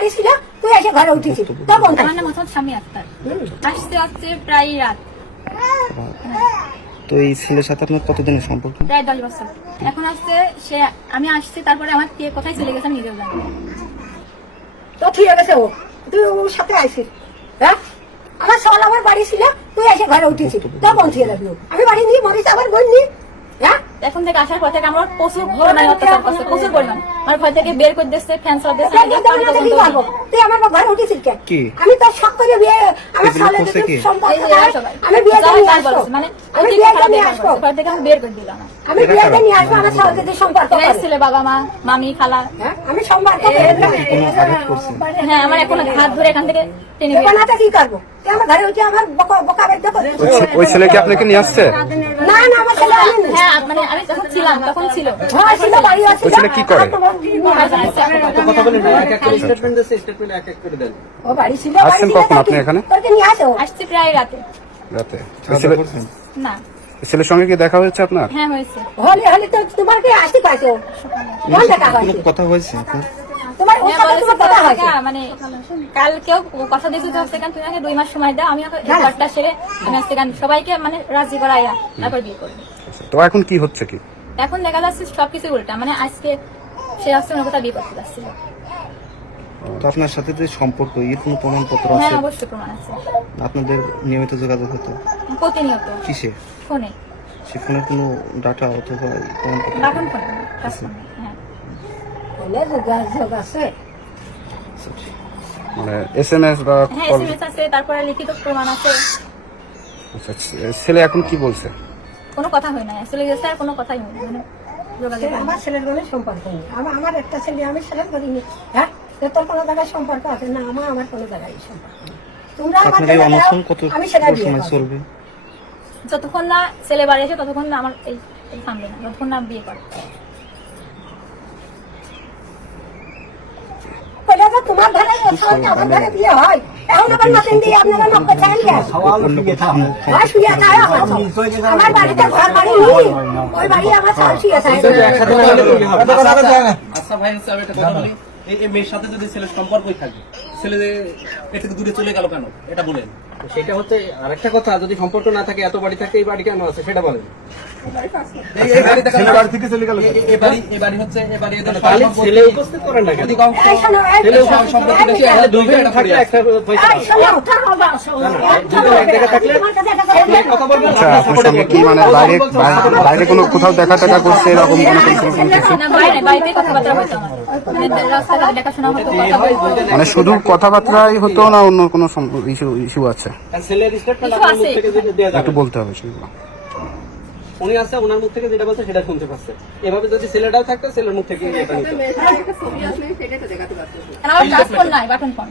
বাড়ি ছিল, তুই এসে ঘরে উঠেছিস। তখন আমার নাম মোহাম্মদ শামী আক্তার। আসতে আসতে প্রায় রাত। তো এই ছেলের সাথে আপনার কতদিনের সম্পর্ক? প্রায় 10 বছর। এখন আসছে সে, আমি আসছি তারপরে আমার কে কোথায় চলে গেছে আমি নিজেও জানি না। তো ঠিক গেছে ও, তুই ওর সাথে আইসিস। হ্যাঁ, আমার সল আমার বাড়ি ছিল, তুই এসে ঘরে উঠেছিস। তখন ঠিক লাগলো, আমি বাড়ি নিয়ে মরিস আবার বই নি। হ্যাঁ, এখন থেকে আসার পর থেকে আমার প্রচুর পরিমাণে অত্যাচার করছে, প্রচুর পরিমাণ। আমার ভয় থেকে বের করে দিচ্ছে, ফ্যান সব দিচ্ছে। তুই আমার ঘরে উঠেছিস কেন? কি? আমি তো শখ করে বিয়ে, আমার এগুলো সালে করছে কি? আমি বিয়ে নিয়ে আসবো, মানে আমি বিয়ে নিয়ে আসবো, ঘর থেকে আমি বের করে দিলাম না। আমি বিয়ে নিয়ে আসবো, আমার সাথে যে সম্পর্ক করে। ছেলে, বাবা মা, মামি, খালা। হ্যাঁ, আমি সম্পর্ক কোনো আঘাত করছে? হ্যাঁ, আমার এখন হাত ধরে এখান থেকে টেনে বের বানাতে কি করবো? তুই আমার ঘরে উঠে আমার বকা বেদ্য করছিস। ওই ছেলে কি আপনাকে নিয়ে আসছে? না না, আমার ছেলে আমি না। হ্যাঁ, মানে আমি যখন ছিলাম তখন ছিল। হ্যাঁ, ছিল, বাড়ি আছে। ওই ছেলে কি করে? ও বাড়ি ছিল, আসছেন কখন আপনি এখানে? তোকে নিয়ে আসো। আসছে প্রায় রাতে। রাতে। ওই ছেলে- না, ওই ছেলের সঙ্গে কি দেখা হয়েছে আপনার? হ্যাঁ হয়েছে। হলে হলে তো তোমার কি আসতে পারছো? কোন দেখা হয়েছে? কথা হয়েছে আপনার? তোমার ওর হ্যাঁ, সাথে বলেছে তোমার কথা হয়েছে? মানে কালকেও কথা দিয়েছে যে হচ্ছে কেন তুমি আমাকে 2 মাস সময় দাও, আমি এখন এই ঘরটা সেরে আমি আসতে গান সবাইকে মানে রাজি করাইয়া তারপর বিয়ে করবো। তো এখন কি হচ্ছে কি? এখন দেখা যাচ্ছে সবকিছু উল্টা, মানে আজকে সে আসছে অন্য কোথাও বিয়ে করতে যাচ্ছিল। তো আপনার সাথে যে সম্পর্ক, এর কোনো প্রমাণপত্র হ্যাঁ, আছে? অবশ্যই প্রমাণ আছে, আপনাদের নিয়মিত যোগাযোগ হতো প্রতিনিয়ত কিসে? ফোনে, সে ফোনের কোনো ডাটা অথবা প্রমাণপত্র? বাটন ফোনে, টাচ ফোনে। হ্যাঁ, হলে যোগাযোগ আছে। মানে SMS বা হ্যাঁ, কল? SMS আছে, তারপরে লিখিত প্রমাণ আছে। আচ্ছা, ছেলে এখন কি বলছে? কোনো কথা হয় না, চলে গেছে আর কোনো কথাই হয় না, মানে যোগাযোগ হয় না। আমার ছেলের ঘরে সম্পর্ক নেই। আমার একটা ছেলে, আমি ছেলের ঘরে নেই। হ্যাঁ, তোর কোনো জায়গায় সম্পর্ক আছে না? আমার কোনো জায়গায় সম্পর্ক নেই। তোমরা আমার আপনার এই ছেলে দাও, অনশন কত আমি ছেলে বিয়ে সময় করবো। চলবে? যতক্ষণ না ছেলে বাড়ি আসে ততক্ষণ না আমার এই থামবে না, যতক্ষণ না বিয়ে করে। ওটা তো তোমার ঘরে, আমার ঘরে বিয়ে হয়। এখন আবার নতুন দিয়ে আপনারা নকল চান কেন? হয় শুয়ে যায় আমার সব। আমার বাড়িতে ঘর বাড়ি নেই, ওই বাড়ি আমার সব শুয়ে যায়। আচ্ছা ভাই, হচ্ছে আমি একটা কথা বলি, এই মেয়ের সাথে যদি ছেলের সম্পর্কই থাকে, ছেলে যে এর থেকে দূরে চলে গেল কেন এটা বলেন। সেটা হচ্ছে আরেকটা কথা, যদি সম্পর্ক না থাকে, এত বাড়ি থাকে, এই বাড়ি কেন আছে সেটা বলেন। এই বাড়ি থেকে চলে গেল, এই বাড়ি হচ্ছে এই বাড়ি এদের তাহলে সম্পর্ক ছেলে উপস্থিত করেন না কেন? অধিকাংশ এই শোনো, এই ছেলেও শোনো, সম্পর্ক এই বেশি, শোনো, আমাদের দুই দুইজন একটা থাকলে পরিবার। একটা পয়সা এই শোনো, দুইজন এক জায়গায় থাকলে কথা বলবেন। আচ্ছা, আপনার সঙ্গে কি মানে বাইরে কোনো কোথাও দেখা টাকা করছে এরকম কোনো কিছু? না, বাড়িতে কথাবার্তা হতো আমার, মানে রাস্তাঘাটে দেখাশোনা হতো, কথা বলতো। মানে শুধু কথাবার্তাই হতো না অন্য কোনো ইস্যু আছে? আর ছেলের স্টেটমেন্ট কিছু আপনার মুখ আছে। থেকে যেটা দেওয়া একটু যাবে, বলতে হবে সেগুলো। উনি আছে, ওনার মুখ থেকে যেটা বলছে সেটা শুনতে পাচ্ছে। এভাবে যদি ছেলেটাও থাকতো, ছেলের মুখ থেকে এটা নিত। আর আমার টাচ ফোন নাই, বাটন ফোন।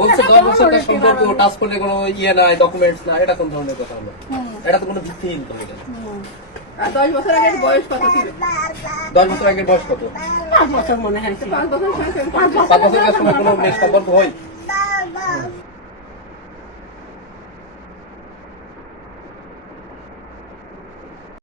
বলছে 10 বছরের সম্পর্ক, টাচ ফোনে কোনো ইয়ে নাই, ডকুমেন্টস নাই, এটা কোন ধরনের কথা হলো? এটা তো কোনো ভিত্তিহীন কথা। আর 10 বছর আগের বয়স কত ছিল? 10 বছর আগের বয়স কত? 5 বছর মনে হয় 5 বছর 5 বছরের সময় কোনো মেয়ের সম্পর্ক হয়?